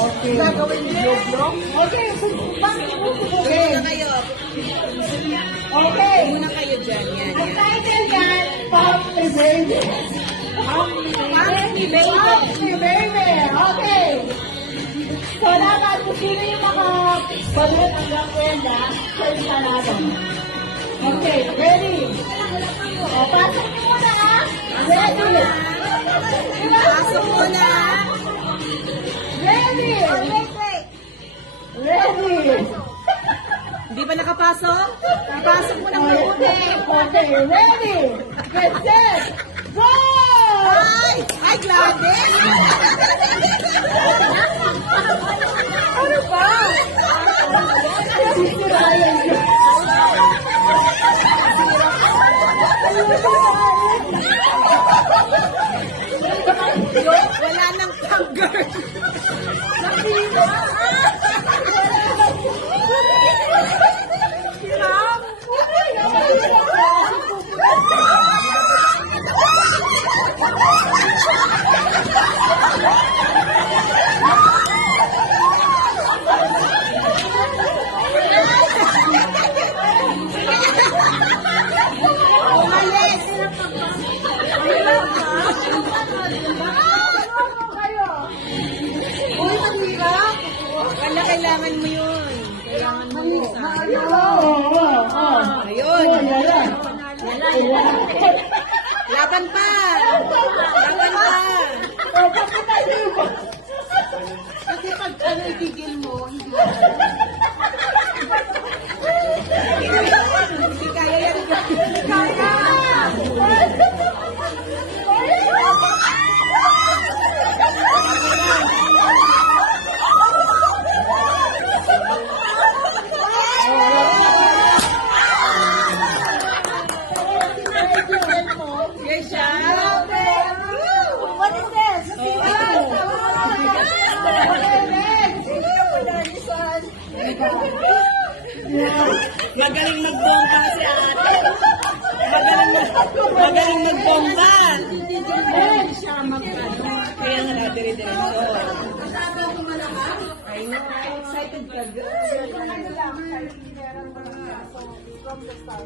Okay. Gagawin niyo vlog? Okay. Bakit mo Muna kayo. Okay. Muna kayo dyan. Yan. Ang title yan, Happy Baby. Happy Baby. Happy Baby. Okay. So, dapat kung sino yung makabalot ang lakwenda, pwede ka natin. Okay, ready? O, pasok niyo muna, ha? Ready? Pasok muna. Ready? Ready? Hindi ba nakapasok? Pasok mo ng mabuti. Okay, ready? Get set, go! Ay, Gladys! Ano ba? Sisirayan niyo. Wala nang tanggal. Umalis! Uy, mahirap. Wala, kailangan mo yun. Kailangan mo yun. Ayun. Laban pa. Laban pa. Kasi pag ano itigil mo, hindi kaya yan. Kaya! Yes, siya. What is this? Magaling magbongga si ate. Magaling magbongga. Kaya nga natin rin dito. I know, excited ka. From the start,